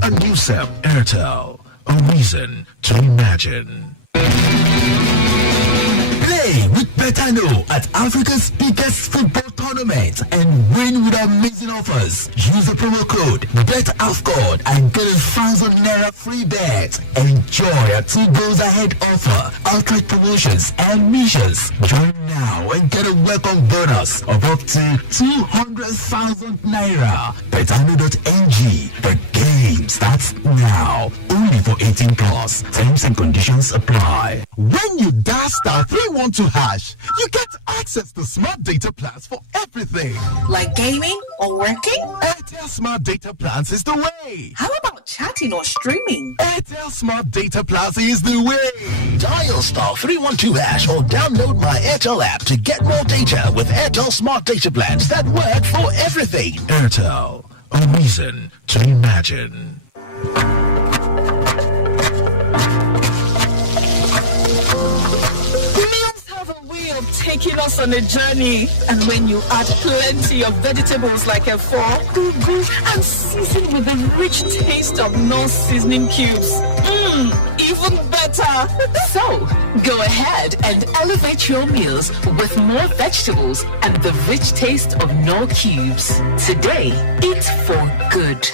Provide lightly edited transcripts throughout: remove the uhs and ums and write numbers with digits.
Get a new SIM. Airtel, a reason to imagine. Play with Betano at Africa's biggest football tournament and win with amazing offers. Use the promo code BETAFCON and get ₦1,000 free bet. Enjoy a 2 goals ahead offer, outright promotions and missions. Join now and get a welcome bonus of up to ₦200,000. Betano.ng. The game starts now. Only for 18 plus. Terms and conditions apply. When you dial *312#, you get access to smart data plans for everything. Like gaming or working? Airtel Smart Data Plans is the way. How about chatting or streaming? Airtel Smart Data Plans is the way. Dial *312# or download my Airtel app to get more data with Airtel Smart Data Plans that work for everything. Airtel, a reason to imagine. Taking us on a journey, and when you add plenty of vegetables like efo, ugu, and season with the rich taste of non-seasoning cubes, even better. So go ahead and elevate your meals with more vegetables and the rich taste of no cubes. Today, eat for good.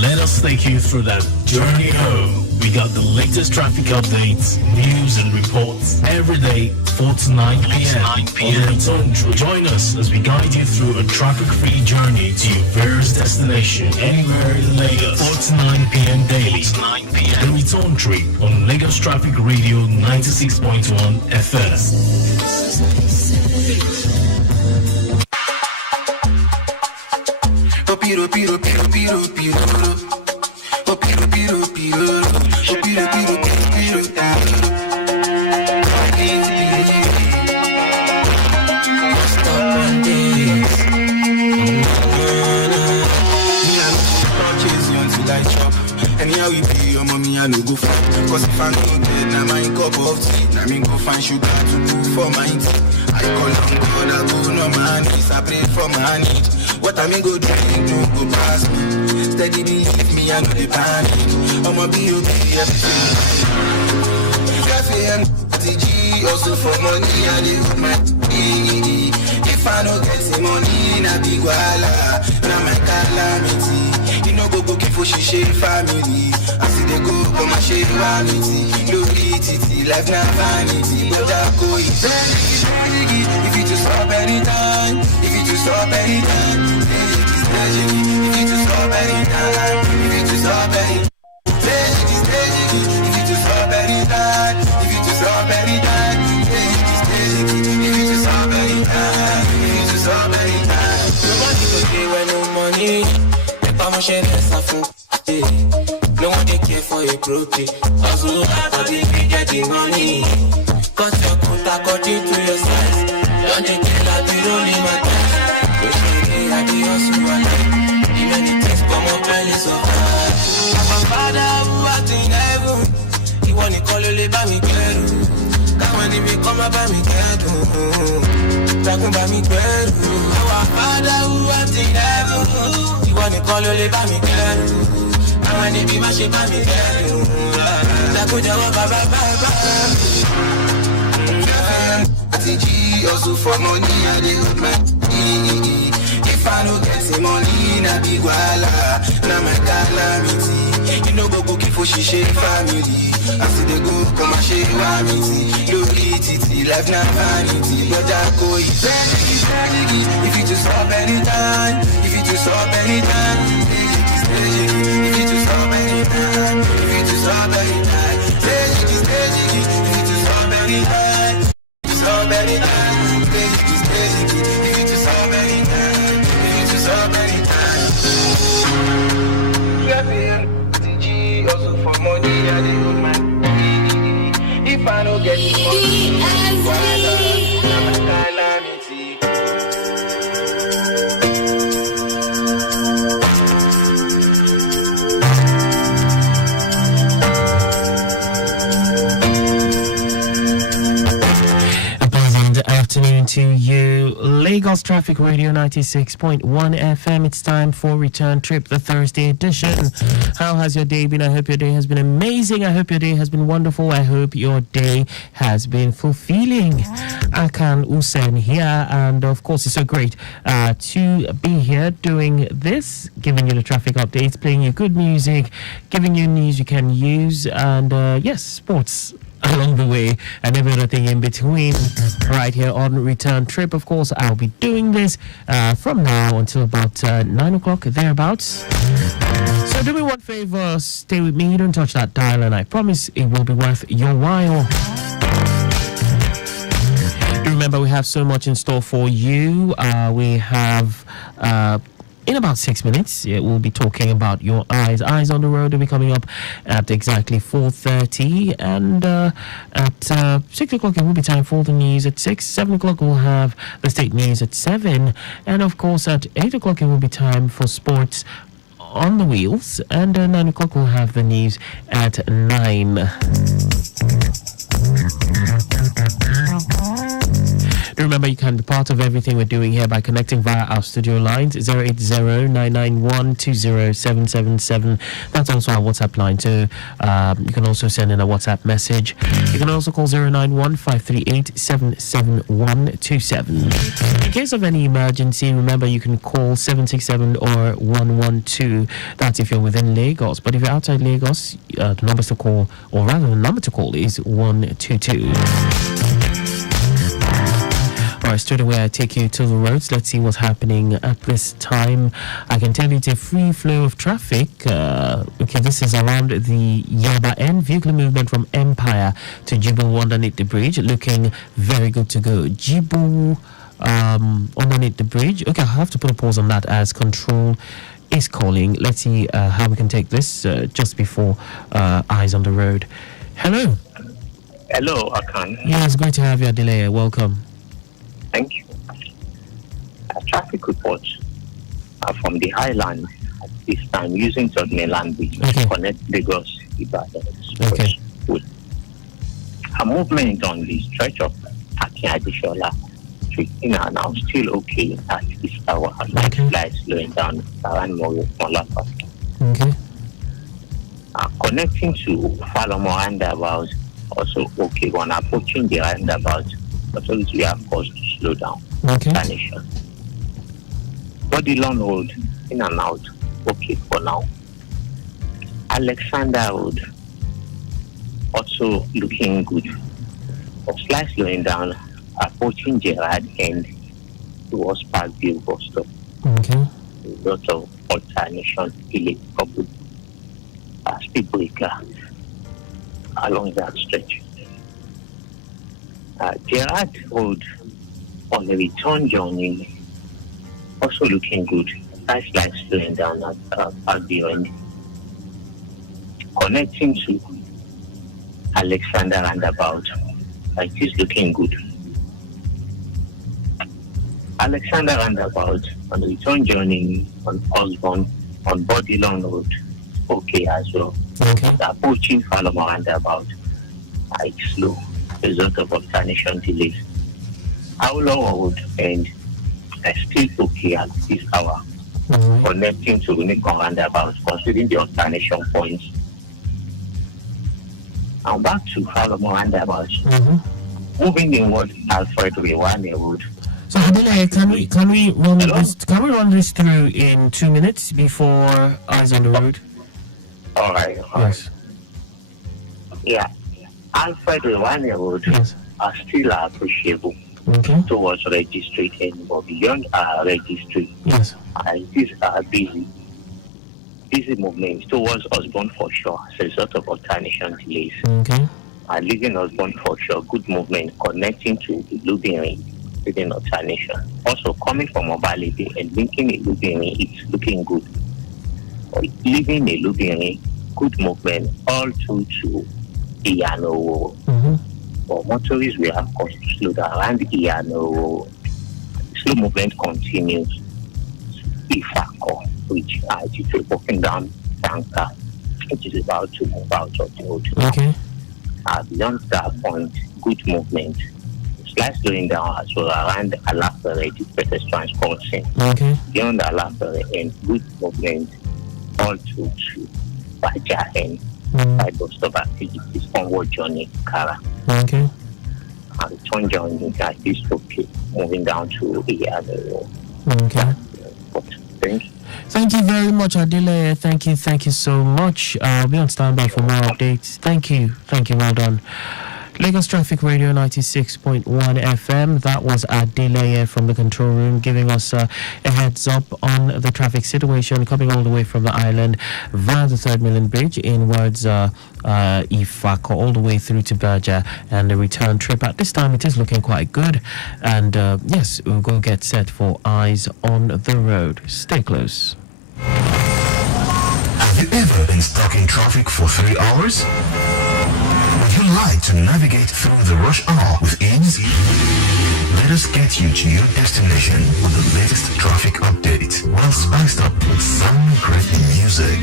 Let us take you through that journey home. We got the latest traffic updates, news and reports every day, 4 to 9 p.m. on the Return Trip. Join us as we guide you through a traffic-free journey to your various destination anywhere in Lagos, 4 to 9 p.m. daily. The Return Trip on Lagos Traffic Radio 96.1 FM. Piro, piro, piro, piro, piro. Oh, piro, piro, piro. Oh, piro, piro, piro, piro. Stop one day. Chase you until I chop. Anyhow we pay your money, I no go for. Cause if I no get, now my cup of tea. Now me go find sugar to do for my tea. I call on God, I go no man. I pray for my need. What I mean go drink, no go pass me. Steady believe me, I know the panic. I'ma be okay, everything. Cafe and TG, also for money, I live with my tea. If I don't get some money, na big wala, na my calamity. You know go give for she family. I see they go for my share vanity. No titi, life na vanity. But I go easy. If you just stop anytime, if you just stop anytime, if you just stop anytime, if you just stop anytime, if you just stop anytime, if you just stop anytime, if you just stop anytime, if you just stop anytime. Nobody go care when no money. The promotion is a fool. No one they care for your property. Also, after they get the money, cut your coat according to your size. Don't they care that we rolling my time? Wish they had the hustle one night. The many things come up and it's so hard. My father who was in heaven, he want to call you by me quero. That when he come up by me quero, talking by me quero. Our father who was in heaven, he want to call you by me quero. That when he be my shape by me quero. That could you walk bye bye. Also for money, I dey hold my tea. If I don't get some money, na big wala, na my calamity. You know go cookie for she family. I see they go come and share vanity. No titi, life na vanity. But I go easy. If you just stop anytime, if you just stop anytime, if you just stop anytime, if you just stop anytime, if you just stop anytime. So many times, if you just so many times, if you just so many times. TG, also for money, I dey hold my money. If I don't get the money, I'm a calamity. Lagos Traffic Radio 96.1 FM. It's time for Return Trip, the Thursday edition. How has your day been? I hope your day has been amazing. I hope your day has been wonderful. I hope your day has been fulfilling. Akan Usen here, and of course it's so great to be here doing this, giving you the traffic updates, playing you good music, giving you news you can use, and yes, sports along the way and every other thing in between right here on Return Trip. Of course, I'll be doing this from now until about 9 o'clock, thereabouts. So do me one favor, stay with me, don't touch that dial, and I promise it will be worth your while. Do remember we have so much in store for you. We have in about 6 minutes, we'll be talking about your eyes. Eyes on the Road will be coming up at exactly 4:30. And at 6 o'clock, it will be time for the news at 6. 7 o'clock, we'll have the state news at 7. And of course, at 8 o'clock, it will be time for sports on the wheels. And 9 o'clock, we'll have the news at 9. Remember, you can be part of everything we're doing here by connecting via our studio lines 080-991-20777. That's also our WhatsApp line too. You can also send in a WhatsApp message. You can also call 091-538-77127. In case of any emergency, remember you can call 767 or 112. That's if you're within Lagos. But if you're outside Lagos, the numbers to call, or rather the number to call, is 122. All right, straight away I take you to the roads. Let's see what's happening at this time. I can tell you it's a free flow of traffic. Okay, this is around the Yaba end. Vehicle movement from Empire to Jibu underneath the bridge, looking very good to go. Jibu underneath the bridge. Okay, I'll have to put a pause on that as control is calling. Let's see how we can take this just before Eyes on the Road. Hello. Hello, Akan. Yeah, it's great to have you, Adeleye. Welcome. Thank you. Traffic reports are from the highlands at this time using third mainland bridge to connect Lagos Ibadan Express. A movement on the stretch of Akin Adeshola Street in and out still okay at this hour. Lights slowing down around Molapa. Okay. Connecting to Falomo roundabout also okay. When approaching the roundabout, authorities we have caused to slow down. Okay. Body Lawn Road, in and out, okay for now. Alexander Road, also looking good. Slight slowing down, approaching Gerard and towards Parkview bus stop. Okay. A lot of alternation, delay, couple speed breaker along that stretch. Gerard Road on the return journey also looking good. Nice lights slowing down at the end. Connecting to Alexander roundabout, it is looking good. Alexander roundabout on the return journey on Osborne on Body Lawn Road, okay as well. Okay. Approaching Falomo roundabout, it's slow. Result of alternation delays. Aulo Road and still okay at this hour. Connecting to Unicon roundabout, considering the alternation points. Now back to Falomo roundabout. Moving inward Alfred Rewane Road. So Adeleye, can we run this through in 2 minutes before Eyes on the Road? All right. Yes. Yeah. Alfred Rewane Road are still appreciable towards registry and beyond registry. Yes. It is busy movement towards Osborne for sure as a result of alternation delays. Okay. Leaving Osborne for sure, good movement connecting to the Lubin within alternation. Also coming from Mobility and linking a Lubin, it's looking good. Leaving a Lubin, good movement all through to Iano. For motorists, we have caused to slow down around Iano. Slow movement continues. Ifako, which is walking down Tanka, which is about to move out of the road. Okay. Beyond that point, good movement. slight slowing down as well around Alafere, the pedestrians crossing. Okay. Beyond Alafere and good movement all through to Baja and by bus stop activities onward journey Kara. Okay. And return journey at this okay, moving down to the other road. Okay. Thank you. Thank you very much, Adile. Thank you so much. I'll be on standby for more updates. Thank you. Well done. Lagos Traffic Radio 96.1 FM. That was Adile from the control room giving us a heads up on the traffic situation coming all the way from the island via the 3rd Mainland Bridge inwards Ifako all the way through to Berger, and the return trip at this time it is looking quite good. And yes, we'll go get set for Eyes on the Road. Stay close. Have you ever been stuck in traffic for 3 hours? Would you like to navigate through the rush hour with ease? Let us get you to your destination with the latest traffic update, well spiced up with some great music.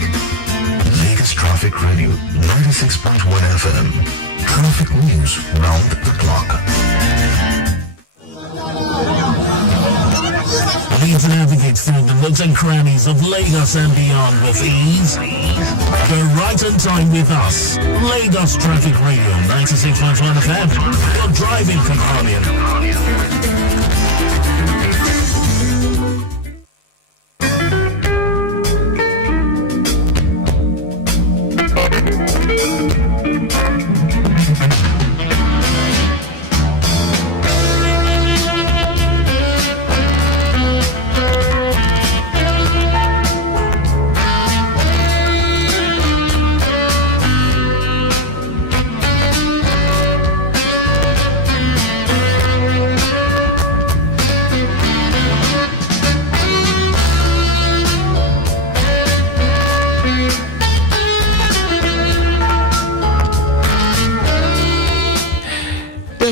Lagos Traffic Radio 96.1 FM. Traffic news round the clock. Need to navigate through the nooks and crannies of Lagos and beyond with ease? Go right on time with us. Lagos Traffic Radio 96.1 FM. Your driving companion.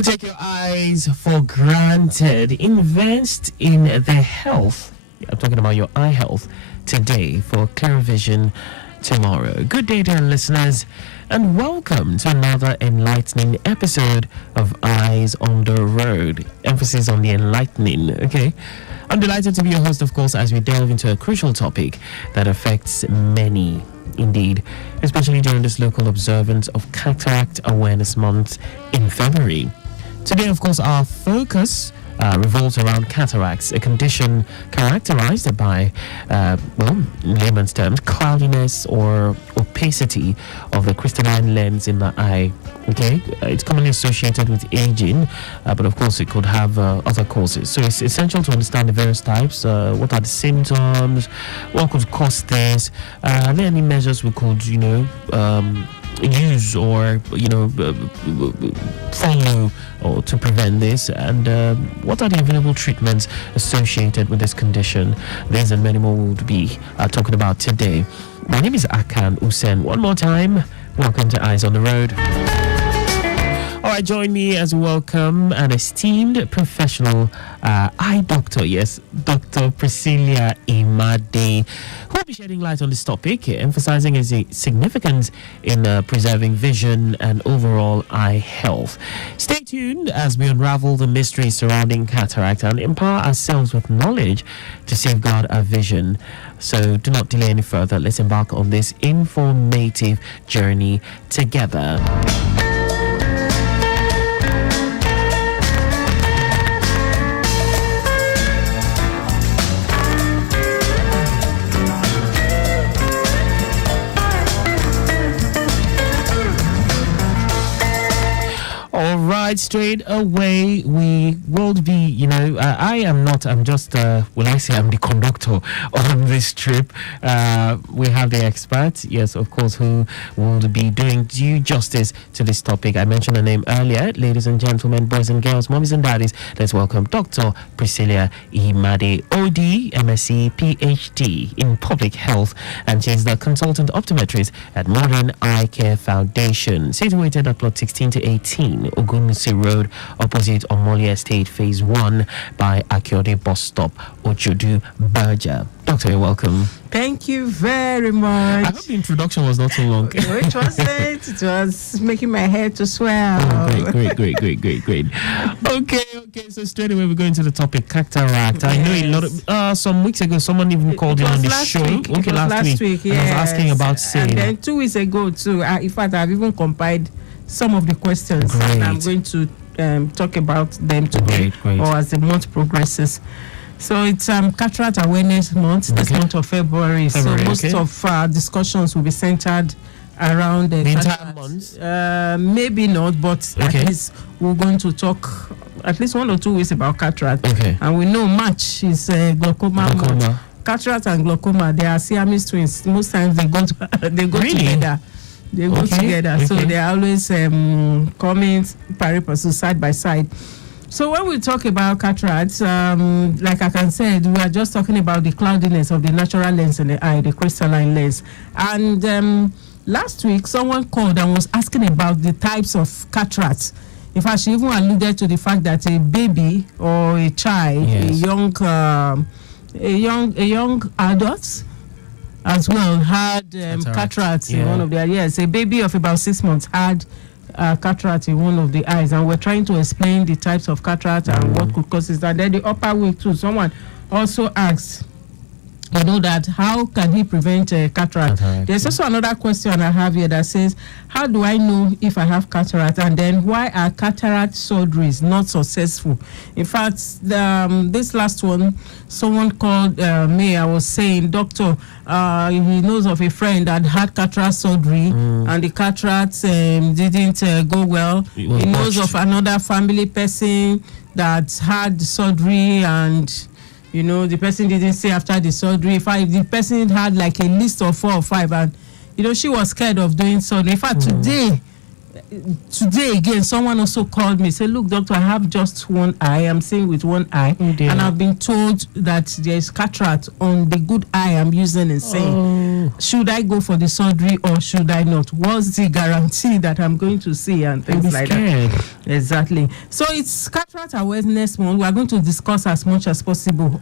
Take your eyes for granted. Invest in their health. I'm talking about your eye health today for clear vision tomorrow. Good day, dear listeners, and welcome to another enlightening episode of Eyes on the Road. Emphasis on the enlightening, okay? I'm delighted to be your host, of course, as we delve into a crucial topic that affects many. Indeed, especially during this local observance of Cataract Awareness Month in February. Today, of course, our focus revolves around cataracts, a condition characterized by, in layman's terms, cloudiness or opacity of the crystalline lens in the eye. Okay, it's commonly associated with aging, but of course it could have other causes. So it's essential to understand the various types. What are the symptoms? What could cause this? Are there any measures we could, use or follow or to prevent this, and what are the available treatments associated with this condition? These and many more we'll be talking about today. My name is Akan Usen. One more time, welcome to Eyes on the Road. All right, join me as we welcome an esteemed professional eye doctor, yes, Dr. Priscilla Imade, who will be shedding light on this topic, emphasizing its significance in preserving vision and overall eye health. Stay tuned as we unravel the mysteries surrounding cataract and empower ourselves with knowledge to safeguard our vision. So do not delay any further. Let's embark on this informative journey together. All right, straight away we will be, I'm just, I'm the conductor on this trip. We have the expert, yes, of course, who will be doing due justice to this topic. I mentioned her name earlier. Ladies and gentlemen, boys and girls, mommies and daddies, let's welcome Dr. Priscilla Imade, OD, MSc, PhD in Public Health, and she's the consultant optometrist at Modern Eye Care Foundation, situated at plot 16 to 18, Ogunwusi Oxy Road, opposite Omoli Estate, Phase 1 by Akiode Bus Stop, Ojodu, Berger. Doctor, you're welcome. Thank you very much. I hope the introduction was not so long. It wasn't. It was making my head to swell. Oh, great. Okay. So straight away we're going to the topic cataract. I know a lot of some weeks ago someone even called in on the show. Okay, last week. And I was asking about sale. And then 2 weeks ago too. In fact, I've even compiled some of the questions. Great. And I'm going to talk about them today, Great. or as the month progresses. So it's Cataract Awareness Month, this month of February. So most of our discussions will be centered around the entire month. Maybe not, but at least we're going to talk at least 1 or 2 weeks about cataract. Okay. And we know March is glaucoma month. Cataract and glaucoma, they are Siamese twins. Most times they go together. They go together. So they are always coming pari passu, side by side. So when we talk about cataracts, like I can say, we are just talking about the cloudiness of the natural lens in the eye, the crystalline lens. And last week, someone called and was asking about the types of cataracts. In fact, she even alluded to the fact that a baby or a child, a young adult as well, had cataracts in one of their years. A baby of about 6 months had cataract in one of the eyes, and we're trying to explain the types of cataract and what could cause it. And then the upper week too, someone also asked, that how can he prevent cataract? There's also another question I have here that says, how do I know if I have cataract? And then why are cataract surgeries not successful? In fact, this last one, someone called me. I was saying, doctor, he knows of a friend that had cataract surgery and the cataracts didn't go well. He knows of another family person that had surgery and the person didn't say after the surgery. If the person had like a list of 4 or 5 and, she was scared of doing surgery. In fact, today again, someone also called me, said, look, doctor, I have just one eye. I'm seeing with one eye. And I've been told that there's cataract on the good eye I'm using and saying, should I go for the surgery or should I not? What's the guarantee that I'm going to see and things like that? Exactly. So it's Cataract Awareness Month. We are going to discuss as much as possible,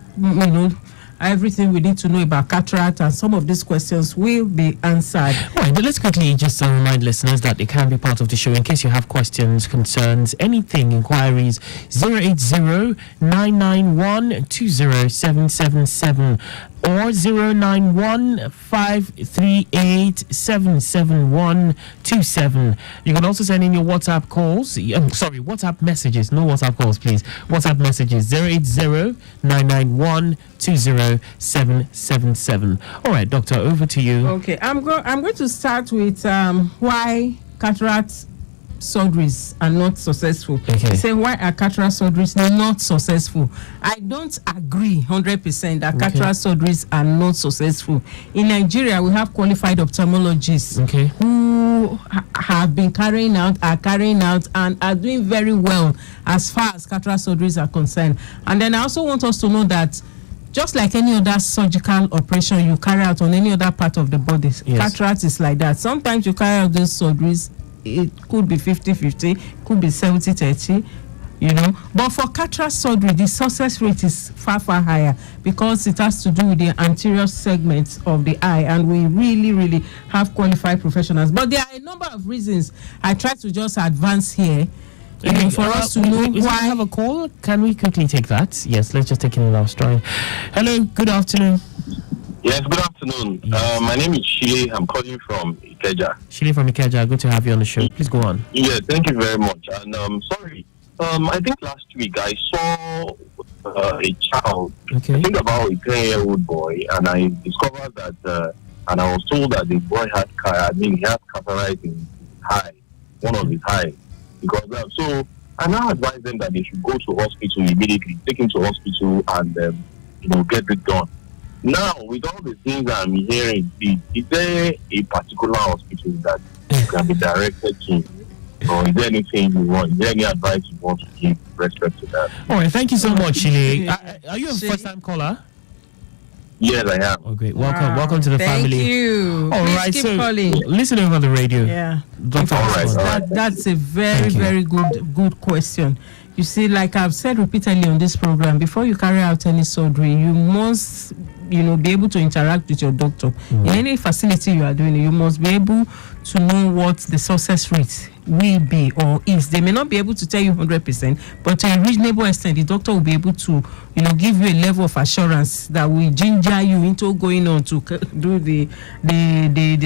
everything we need to know about cataract, and some of these questions will be answered. All right, but let's quickly just remind listeners that they can be part of the show in case you have questions, concerns, anything, inquiries. 080-991-20777 or 091-538-77127. You can also send in your WhatsApp calls. WhatsApp messages. No WhatsApp calls, please. WhatsApp messages 080-991-20777. All right, doctor, over to you. Okay, I'm going to start with why cataract surgeries are not successful. Say, why are cataract surgeries not successful? I don't agree 100% that cataract surgeries are not successful. In Nigeria, we have qualified ophthalmologists who have been carrying out, and are doing very well as far as cataract surgeries are concerned. And then I also want us to know that just like any other surgical operation you carry out on any other part of the body, cataract is like that. Sometimes you carry out those surgeries, it could be 50-50, could be 70-30, But for cataract surgery, the success rate is far, far higher because it has to do with the anterior segments of the eye, and we really, really have qualified professionals. But there are a number of reasons. I try to just advance here. For us to know why. I have a call. Can we quickly take that? Yes, let's just take it in last try. Hello, good afternoon. Yes, good afternoon. My name is Shile. I'm calling from Ikeja. Shile from Ikeja, good to have you on the show. Please go on. Yeah, thank you very much. And sorry, I think last week I saw a child, I think about a 10-year-old boy, and I discovered that, and I was told that the boy had cataract in his eye, one of his eyes. Because so I now advise them that they should go to hospital immediately, take him to hospital and get it done. Now, with all the things I'm hearing, is there a particular hospital that can be directed to? Or is there anything you want? Is there any advice you want to give with respect to that? All right, thank you so much, Shile. Are you a first-time caller? Yes, I am. Oh, great. Welcome to the Thank family. you. All Please right, keep so calling. listen over the radio. Yeah. Dr. That's a very good question. You see, like I've said repeatedly on this program, before you carry out any surgery, you must, be able to interact with your doctor. In any facility you are doing it, you must be able to know what the success rate will be or is. They may not be able to tell you 100%, but to a reasonable extent, the doctor will be able to, give you a level of assurance that will ginger you into going on to do the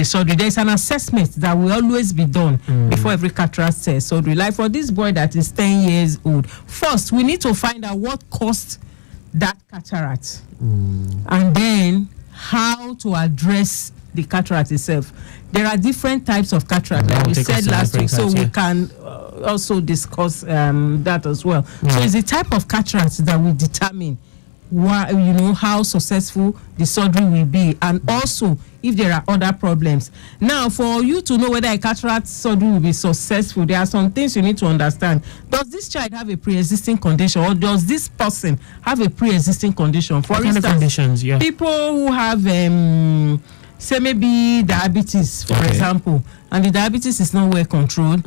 surgery. There is an assessment that will always be done before every cataract surgery. Like for this boy that is 10 years old, first we need to find out what caused that cataract, and then how to address the cataract itself. There are different types of cataract, like we said last week, so we can also discuss that as well. So it's the type of cataract that will determine why, how successful the surgery will be, and also if there are other problems. Now, for you to know whether a cataract surgery will be successful, there are some things you need to understand. Does this child have a pre-existing condition, or does this person have a pre-existing condition? For instance, conditions, people who have say maybe diabetes, for example, and the diabetes is not well controlled,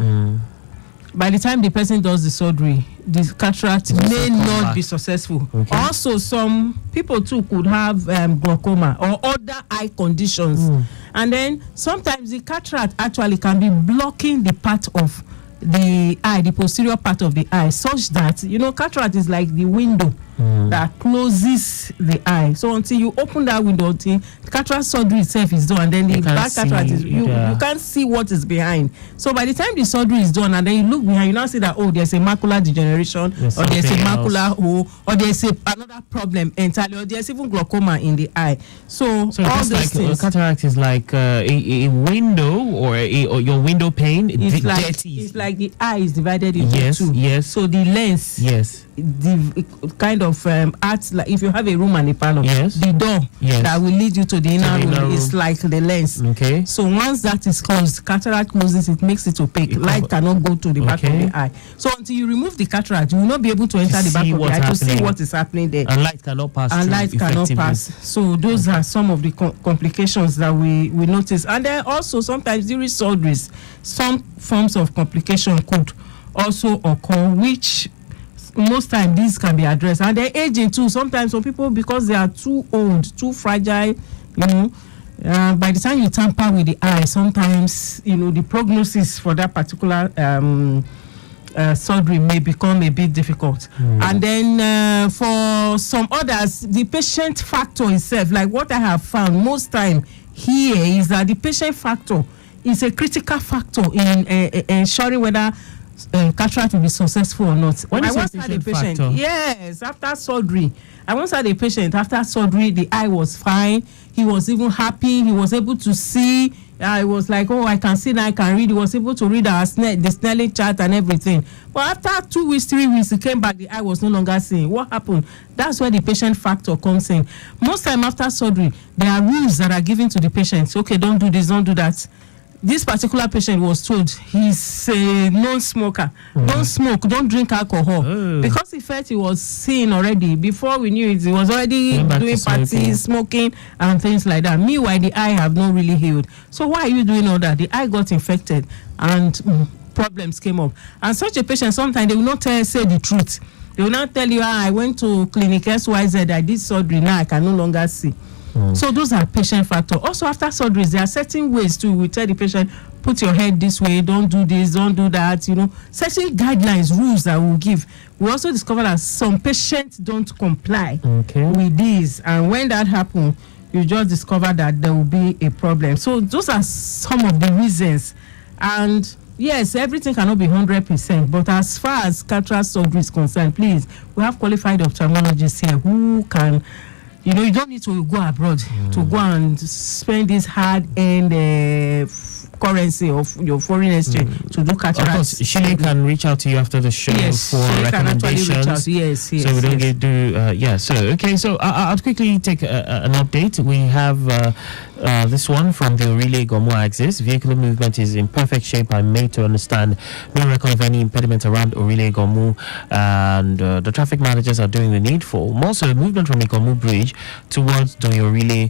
by the time the person does the surgery, the cataract may not be successful. Also, some people too could have glaucoma or other eye conditions, and then sometimes the cataract actually can be blocking the part of the eye, the posterior part of the eye, such that cataract is like the window that closes the eye. So until you open that window, until cataract surgery itself is done, and then the back cataract is you can't see what is behind. So by the time the surgery is done, and then you look behind, you now see that there's a macular degeneration, or there's a macular hole, or there's another problem entirely, or there's even glaucoma in the eye. So all these things. Cataract is like a window or your window pane. It's like the eye is divided into two. Yes. So the lens. Yes. The kind of art, like if you have a room and a parlor, the door that will lead you to the inner room is like the lens. Okay. So once that is closed, cataract closes, it makes it opaque. Light cannot go to the back of the eye. So until you remove the cataract, you will not be able to enter the back of the eye to see what is happening there. And light cannot pass. And light cannot pass. So those are some of the complications that we notice. And then also sometimes during surgeries, some forms of complication could also occur, which most times these can be addressed. And they're aging too. Sometimes some people, because they are too old, too fragile, by the time you tamper with the eye, sometimes the prognosis for that particular surgery may become a bit difficult. And then for some others, the patient factor itself, like what I have found most time here, is that the patient factor is a critical factor in ensuring whether cataract will be successful or not. When I once had a patient, after surgery, after surgery, the eye was fine. He was even happy. He was able to see. I was like, I can see now, I can read. He was able to read the Snelling chart and everything. But after 2 weeks, 3 weeks, he came back, the eye was no longer seeing. What happened? That's where the patient factor comes in. Most time after surgery, there are rules that are given to the patient. Okay, don't do this, don't do that. This particular patient was told he's a non-smoker. Don't smoke, don't drink alcohol. Because he felt he was seeing already. Before we knew it, he was already doing parties, smoking, and things like that. Meanwhile, the eye have not really healed. So why are you doing all that? The eye got infected and problems came up. And such a patient, sometimes they will not say the truth. They will not tell you, I went to clinic XYZ, I did surgery, now I can no longer see. So those are patient factor. Also, after surgeries, there are certain ways too. We tell the patient, put your head this way, don't do this, don't do that, certain guidelines, rules that we'll give. We also discover that some patients don't comply with these. And when that happens, you just discover that there will be a problem. So those are some of the reasons. And yes, everything cannot be 100%, but as far as cataract surgery is concerned, please, we have qualified ophthalmologists here who can, you don't need to go abroad to go and spend this hard-earned currency of your foreign exchange to do cataract. Of course, Shile can reach out to you after the show for recommendations. Yes, so we don't get to So I'll quickly take an update. We have this one from the Orile Gomo axis. Vehicular movement is in perfect shape. I'm made to understand. No record of any impediment around Orile Gomo, and the traffic managers are doing the needful. More so, movement from Igomu Bridge towards the Orile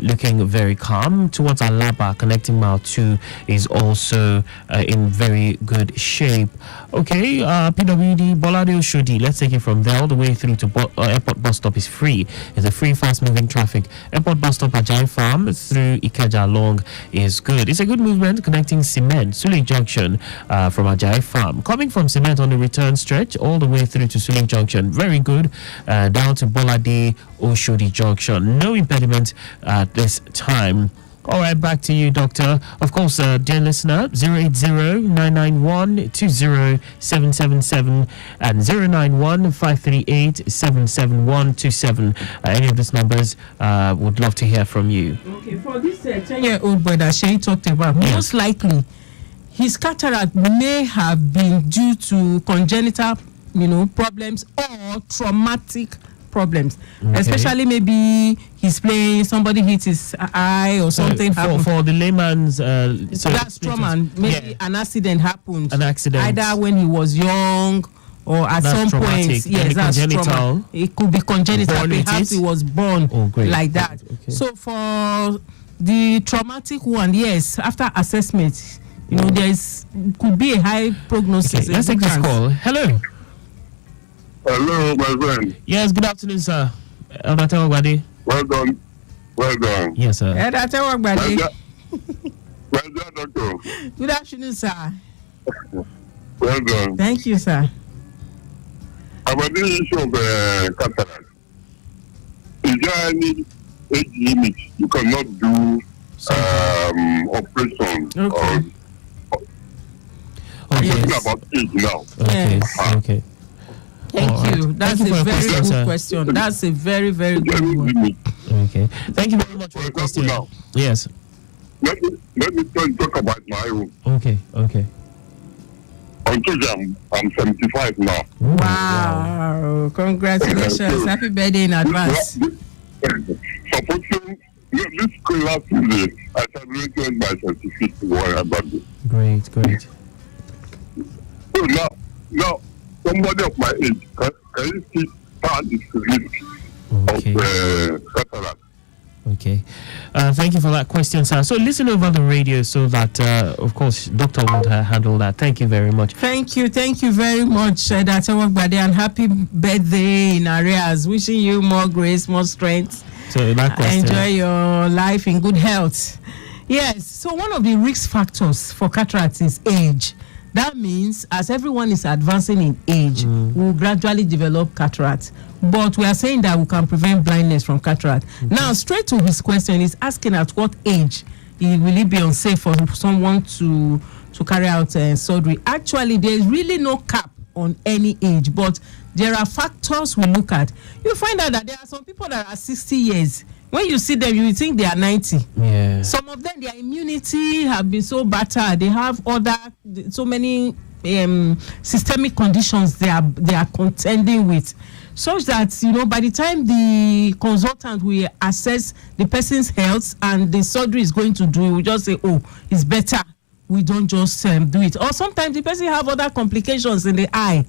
looking very calm. Towards Alaba, connecting Mile 2 is also in very good shape. Okay, PWD Bolade Oshodi, let's take it from there all the way through to airport bus stop is free. It's a free, fast-moving traffic. Airport bus stop at Jai Farm through Ikeja along is good. It's a good movement connecting Cement, Sule Junction from Ajay Farm. Coming from Cement on the return stretch all the way through to Sule Junction, very good. Down to Bolade Oshodi Junction. No impediment at this time. All right, back to you, Doctor. Of course, dear listener, 080-991-20777 and 091-538-77127. Any of these numbers, would love to hear from you. Okay, for this 10-year-old boy that Shay talked about, most likely his cataract may have been due to congenital, problems or traumatic problems, especially maybe he's playing, somebody hit his eye or something happened. For the layman's that's trauma. Maybe an accident happened, either when he was young or at some point. Yes, that's trauma. It could be congenital. Perhaps he was born like that. Okay. So for the traumatic one, yes, after assessment, could be a high prognosis. Okay, let's take this call. Hello. Hello, my friend. Yes, good afternoon, sir. Elder Tewagwade. Well done. Yes, sir. Elder Tewagwade. Well done, doctor. Good afternoon, sir. Well done. Thank you, sir. About the issue of cataract, is there any age limit you cannot do operation? Okay. Talking about age now. Okay. Yes. Okay. Thank you. That's a very good question. That's a very, very good one. Okay. Thank you very much for the question. Yes. Let me talk about my own. Okay. On Tuesday, I'm 75 now. Wow. Congratulations. Happy birthday in advance. Supporting this last Tuesday, I celebrated my 75th birthday. Great. So now, somebody of my age, can you see part is risk of cataract? Okay. Thank you for that question, sir. So listen over the radio so that, of course, Doctor would handle that. Thank you very much. Thank you very much, Dr. Wagbade, and happy birthday in arrears. Wishing you more grace, more strength. So that question. Enjoy your life in good health. Yes. So one of the risk factors for cataract is age. That means as everyone is advancing in age, we'll gradually develop cataract. But we are saying that we can prevent blindness from cataract. Now, straight to his question, he's asking at what age will it be unsafe for someone to carry out surgery. Actually, there's really no cap on any age, but there are factors we look at. You find out that there are some people that are 60 years. When you see them, you think they are 90. Yeah. Some of them, their immunity have been so battered. They have so many systemic conditions they are contending with, such that by the time the consultant will assess the person's health and the surgery is going to do, we just say, oh, it's better. We don't just do it. Or sometimes the person have other complications in the eye.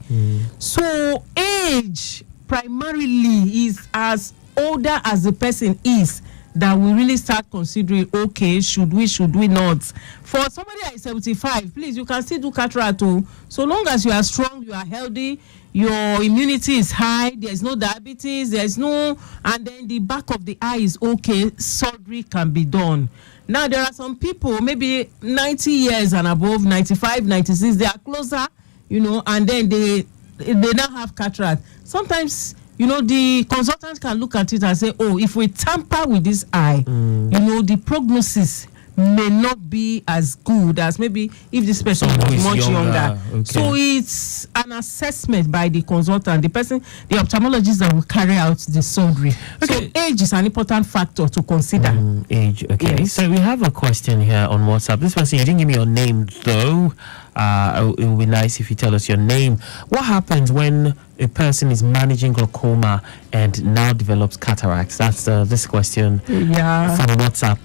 So age primarily is as older as the person is that we really start considering, okay, should we not? For somebody that is 75, please, you can still do cataract too. So long as you are strong, you are healthy, your immunity is high, there's no diabetes, and then the back of the eye is okay, surgery can be done. Now, there are some people, maybe 90 years and above, 95, 96, they are closer, and then they now have cataract. Sometimes, the consultant can look at it and say, oh, if we tamper with this eye, the prognosis may not be as good as maybe if this person is much younger. Okay. So it's an assessment by the consultant, the ophthalmologist that will carry out the surgery. Okay. So age is an important factor to consider. Age, okay. Yes. So we have a question here on WhatsApp. This person, you didn't give me your name though. It would be nice if you tell us your name. What happens when a person is managing glaucoma and now develops cataracts? That's this question from WhatsApp.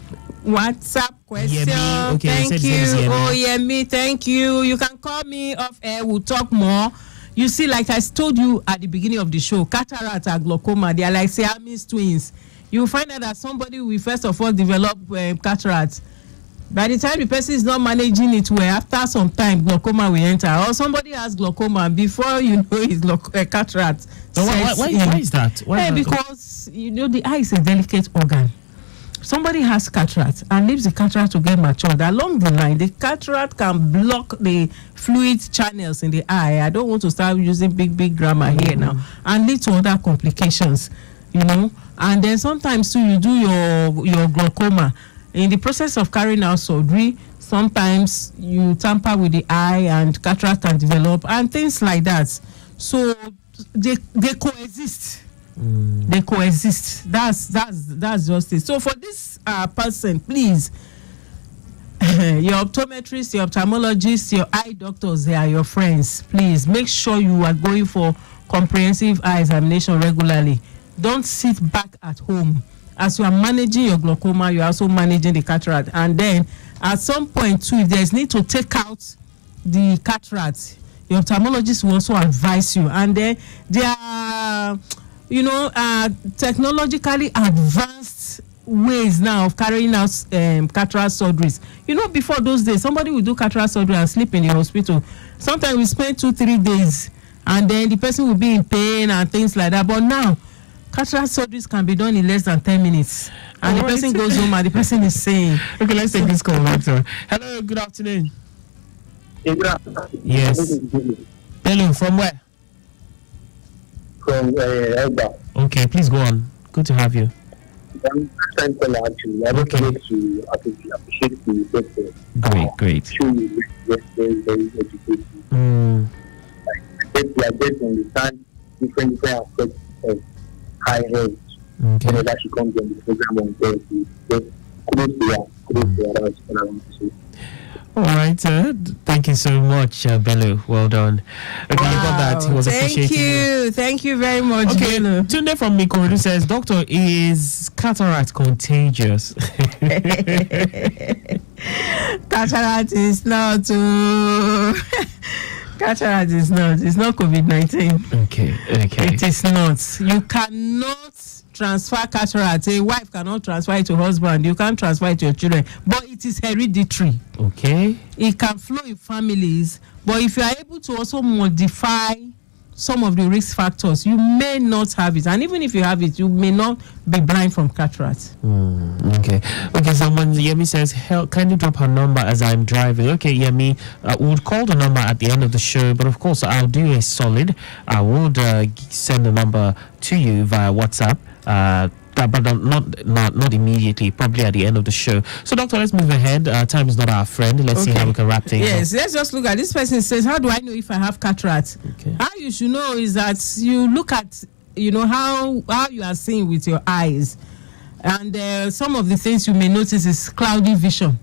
WhatsApp question. Yemi. Okay, thank you. Oh, Yemi, thank you. You can call me off air. We'll talk more. You see, like I told you at the beginning of the show, cataract and glaucoma, they are like Siamese twins. You find out that somebody will first of all develop cataract. By the time the person is not managing it well, after some time, glaucoma will enter. Or somebody has glaucoma before you know it's cataract. So why is that? Because, you know, the eye is a delicate organ. Somebody has cataract and leaves the cataract to get matured. Along the line, the cataract can block the fluid channels in the eye. I don't want to start using big grammar here now. And lead to other complications, you know. And then sometimes, too, you do your glaucoma. In the process of carrying out surgery, sometimes you tamper with the eye and cataract can develop and things like that. So they coexist. They coexist. That's just it. So for this person, please, your optometrist, your ophthalmologist, your eye doctors, they are your friends. Please make sure you are going for comprehensive eye examination regularly. Don't sit back at home. As you are managing your glaucoma, you are also managing the cataract. And then at some point too, if there's need to take out the cataract, your ophthalmologist will also advise you. And then there are, you know, technologically advanced ways now of carrying out cataract surgeries. You know, before those days, somebody would do cataract surgery and sleep in the hospital. Sometimes we spend 2-3 days and then the person will be in pain and things like that. But now, cataract surgeries can be done in less than 10 minutes. And the person goes home and the person is saying... Okay, let's take this call, Victor. Hello, good afternoon. Yes. Hello, from where? From Elba. Okay, please go on. Good to have you. I'm thankful actually. I would like to appreciate the doctor. Great. Truly, very educated. I get to understand different aspects of high health. Whenever she comes on the program on Thursday. So kudos to her. That's what I want to say. All right, thank you so much, Bello. Well done. Okay, you got that. It was appreciated. Thank you very much, okay, Bello. Tunde from Mikorodu says, Doctor, is cataract contagious? Cataract is not. Cataract is not. It's not COVID-19. Okay. It is not. You cannot transfer cataract. A wife cannot transfer it to husband. You can't transfer it to your children. But it is hereditary. Okay. It can flow in families. But if you are able to also modify some of the risk factors, you may not have it. And even if you have it, you may not be blind from cataract. Okay, someone, Yemi says, kindly drop her number as I'm driving. Okay, Yemi, we'll call the number at the end of the show, but of course, I'll do a solid. I would send the number to you via WhatsApp. But not immediately, probably at the end of the show. So, Doctor, let's move ahead. Time is not our friend. Let's see how we can wrap things up. Yes, let's just look at this person says, how do I know if I have cataract? Okay. How you should know is that you look at, you know, how you are seeing with your eyes. And some of the things you may notice is cloudy vision.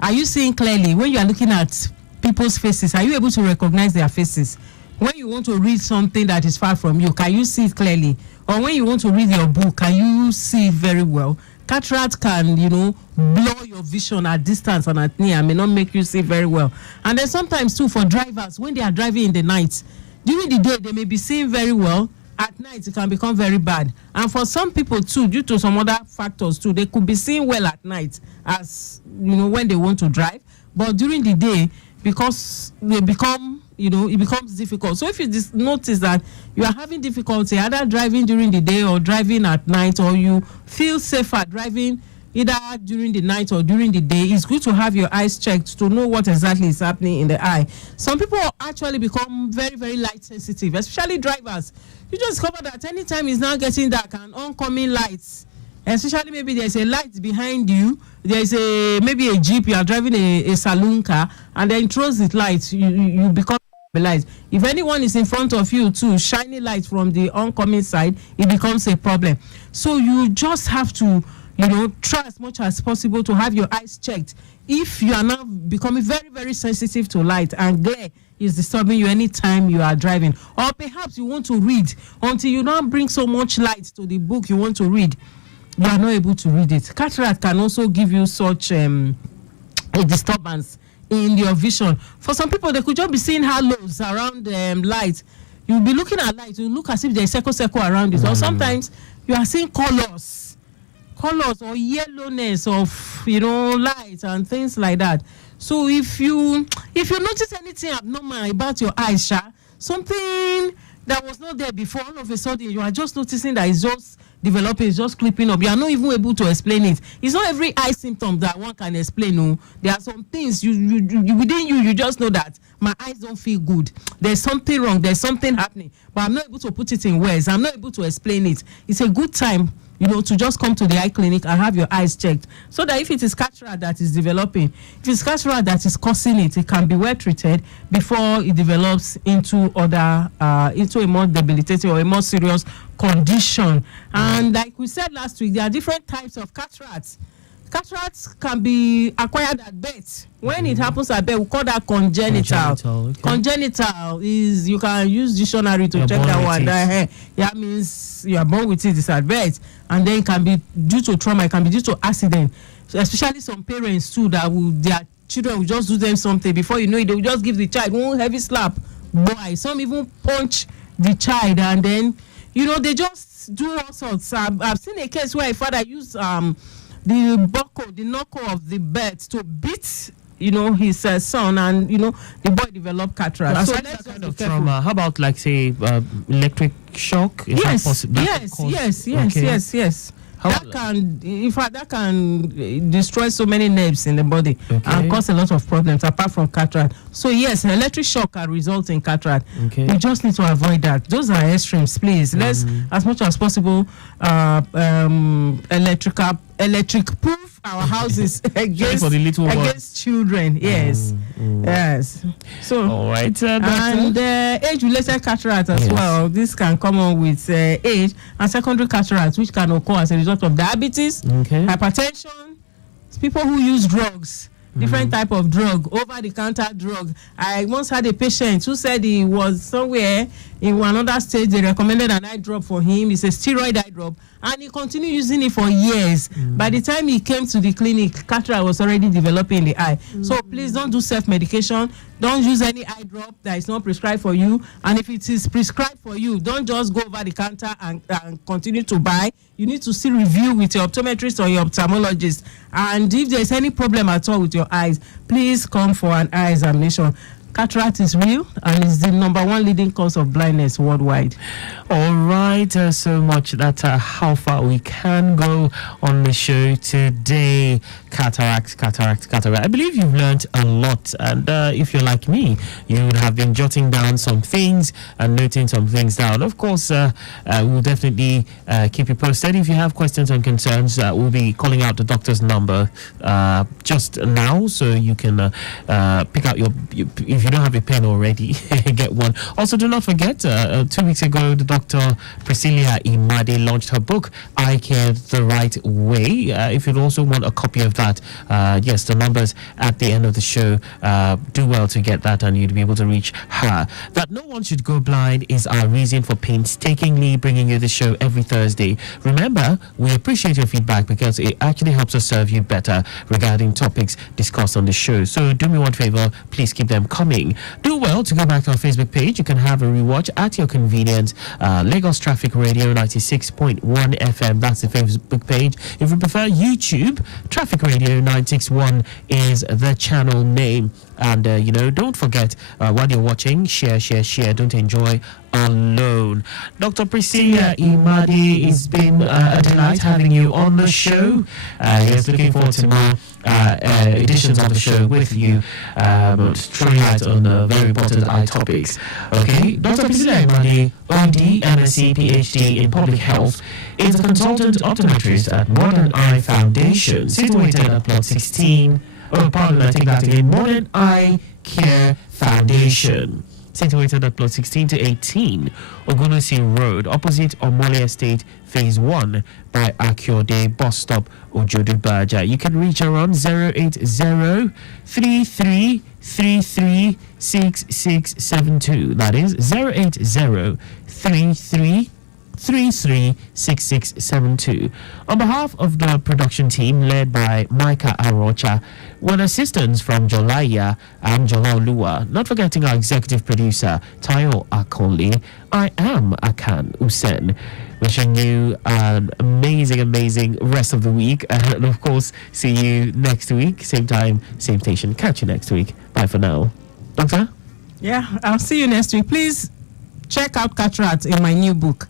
Are you seeing clearly? When you are looking at people's faces, are you able to recognize their faces? When you want to read something that is far from you, can you see it clearly? Or when you want to read your book, can you see it very well? Cataract can, you know, blur your vision at distance and at near, may not make you see very well. And then sometimes too for drivers, when they are driving in the night, during the day they may be seeing very well. At night it can become very bad. And for some people too, due to some other factors too, they could be seeing well at night, as you know, when they want to drive. But during the day, because they become, you know, it becomes difficult. So if you notice that you are having difficulty either driving during the day or driving at night, or you feel safer driving either during the night or during the day, it's good to have your eyes checked to know what exactly is happening in the eye. Some people actually become very, very light sensitive, especially drivers. You just discover that anytime it's now getting dark and oncoming lights, especially maybe there's a light behind you, there's maybe a jeep, you are driving a saloon car, and then throws the light, you become light. If anyone is in front of you too, shiny light from the oncoming side, it becomes a problem. So you just have to, try as much as possible to have your eyes checked. If you are now becoming very, very sensitive to light and glare is disturbing you anytime you are driving, or perhaps you want to read, until you don't bring so much light to the book you want to read, you are not able to read it. Cataract can also give you such a disturbance in your vision. For some people, they could just be seeing halos around light. You'll be looking at light, you look as if there's circle around it. Or sometimes you are seeing colors or yellowness of light and things like that. So if you notice anything abnormal about your eyes, something that was not there before, all of a sudden you are just noticing that it's just developing, it's just clipping up. You are not even able to explain it. It's not every eye symptom that one can explain. No, there are some things you within you just know that my eyes don't feel good. There's something wrong. There's something happening, but I'm not able to put it in words. I'm not able to explain it. It's a good time, to just come to the eye clinic and have your eyes checked, so that if it is cataract that is developing, if it's cataract that is causing it, it can be well treated before it develops into a more debilitating or a more serious condition. And like we said last week, there are different types of cataracts. Cataracts can be acquired at birth. When it happens at birth, we call that congenital. Okay. Congenital is, you can use dictionary to check that one. That means you are born with it, it's at birth. And then it can be due to trauma, it can be due to accident. So especially some parents too, their children will just do them something. Before you know it, they will just give the child one heavy slap. Boy, some even punch the child, and then, they just do all sorts. I've seen a case where a father used the knuckle of the bed to beat his son, and the boy developed cataract. So that kind of trauma, how about say electric shock? Yes. That can destroy so many nerves in the body and cause a lot of problems apart from cataract. So yes, electric shock can result in cataract. We just need to avoid that. Those are extremes, please. Let's, as much as possible, electric proof our houses against children. Yes. Yes. So all right, and age-related cataract as well. This can come on with age, and secondary cataract, which can occur as a result of diabetes, hypertension, people who use drugs. Different type of drug, over-the-counter drug. I once had a patient who said he was somewhere in another state. They recommended an eye drop for him. It's a steroid eye drop, and he continued using it for years. By the time he came to the clinic, cataract was already developing in the eye. So please don't do self-medication. Don't use any eye drop that is not prescribed for you. And if it is prescribed for you, don't just go over the counter and continue to buy. You need to still review with your optometrist or your ophthalmologist. And if there's any problem at all with your eyes, please come for an eye examination. Cataract is real and is the #1 leading cause of blindness worldwide. All right, so much that's how far we can go on the show today. Cataract. I believe you've learned a lot, and if you're like me, you would have been jotting down some things and noting some things down. Of course, we'll definitely keep you posted. If you have questions and concerns, we'll be calling out the doctor's number just now, so you can pick out if you don't have a pen already, get one. Also, do not forget, 2 weeks ago, the Dr. Priscilla Imade launched her book, Eye Care the Right Way. If you'd also want a copy of that, yes, the numbers at the end of the show, do well to get that, and you'd be able to reach her. That no one should go blind is our reason for painstakingly bringing you the show every Thursday. Remember, we appreciate your feedback because it actually helps us serve you better regarding topics discussed on the show. So do me one favor, please keep them coming. Do well to go back to our Facebook page. You can have a rewatch at your convenience. Lagos Traffic Radio 96.1 FM, that's the Facebook page. If you prefer YouTube, Traffic Radio 961 is the channel name. And don't forget, while you're watching, share. Don't enjoy alone. Dr. Priscilla Imade, it's been a delight having you on the show. Yes, looking forward to more editions of the show with you. But throwing out on very important eye topics. Okay, Dr. Priscilla Imade, OD, MSc, PhD in Public Health, is a consultant optometrist at Modern Eye Foundation, situated at plot 16. Oh, pardon, I take that again. Modern Eye Care Foundation, situated at plot 16 to 18, Ogunosi Road, opposite Omole Estate, Phase 1, by Akyode Bus Stop, Ojodu Baja. You can reach her on 080-3333-6672. That is 080-3333-6672. On behalf of the production team led by Micah Arocha, with assistance from Jolaya and Jolaoluwa, not forgetting our executive producer Tayo Akoli, I am Akan Usen. Wishing you an amazing rest of the week, and of course see you next week, same time, same station. Catch you next week. Bye for now. Doctor? Yeah, I'll see you next week. Please check out cataract in my new book.